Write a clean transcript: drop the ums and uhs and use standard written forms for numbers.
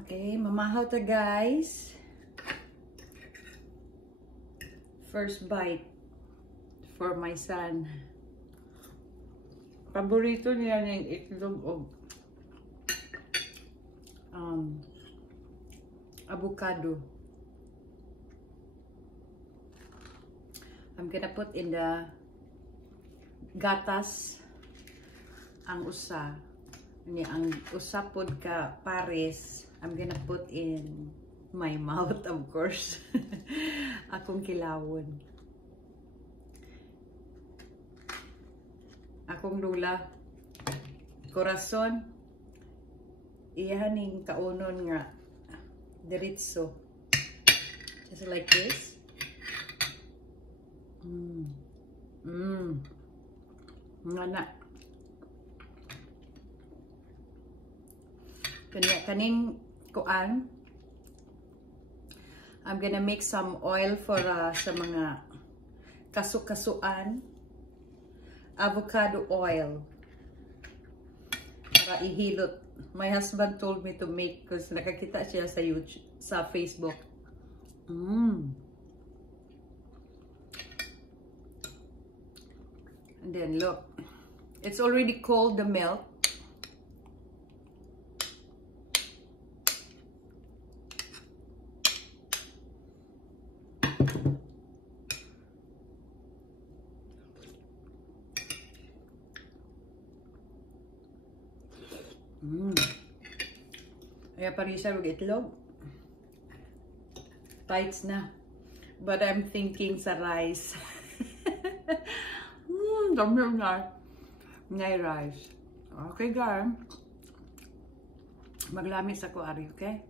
Okay, mamahaw ta guys. First bite for my son. Paborito niya ng itlog o avocado. I'm gonna put in the gatas ang usa. Ni ang usa pod ka pares. I'm gonna put in my mouth, of course. Akong kilawon. Akong lula. Corazon. Iyan ning kaunon nga. Diretso. Just like this. Nga na. Kaning kuan. I'm gonna make some oil for sa mga kasu-kasuan. Avocado oil. Para ihilot. My husband told me to make because nakakita siya sa YouTube, sa Facebook. And then look. It's already cold, the milk. Kaya parisa yung itlog. Tights na. But I'm thinking sa rice. Dami na. Ngay rice. Okay guys. Maglamig sa kuwari, okay?